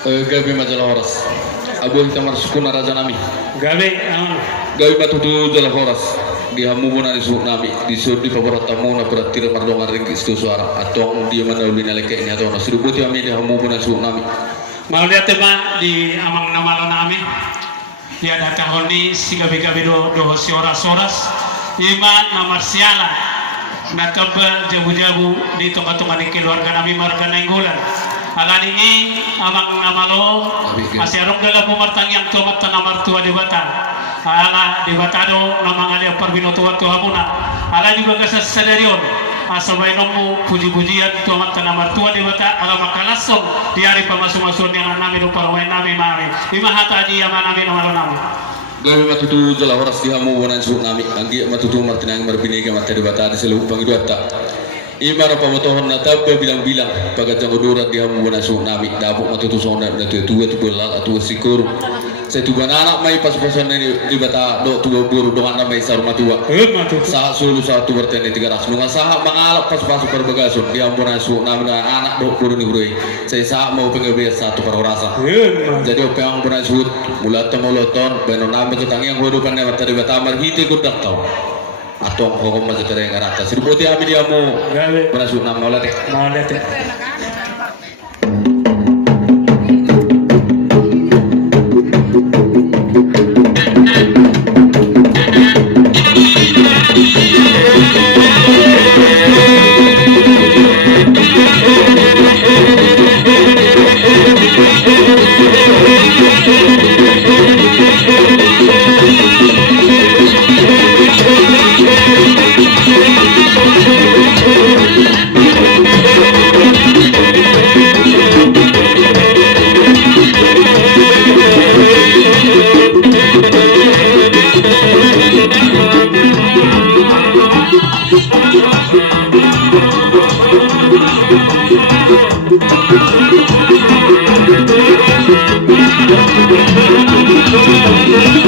gabi majalah horas abu hitamar sukuna raja nami gabe gabi batutu jalah horas di hamubuna di nami di sudi favorit tamu na beratira mardongan ring istu suara atau dia mana ulina leke ini atau nasi rubuti kami di hamubuna di nami mau lihat tema di amang nama nami dia ada kahoni si gabi do si horas iman namar siala nakabel jabu-jabu di tempat-tempat keluarga nami marga nenggulan agan ini amang namalo asyarok dalam pemartang yang tomat tanamar tua di bata ala di batado namang ada perbino tua hamuna ala juga kasas sadarion asabay nomu puji-pujian tomat tanamar tua di bata ala makalasong di hari pamasuk-masuk yang nami do parway nami mari imahata di yaman nami namalo nami gabi matutu jala horas di hamu wonan su nami anggi matutu martinang marbinega mata di bata di selu pangidata imara pamotohon na tabba bilang-bilang pagat jango dorat di hamu wonan su nami dapuk matutu sonda na tua belal atau sikur saya tuh anak mai pas-pasan di bata do tua buru do anak mai saruma tua saat sulu satu bertani 300 nunga saha mangalap pas-pasu perbagasun di hamu wonan su nami anak do buru ni hurui saya saat mau pengebes satu perorasa jadi oke yang wonan su mulaton beno nami ketangi yang hudukan yang mata di bata marhite gudak tau atau kok masih tereng rata siruputi ami dia mau berasuk nama oleh Thank you.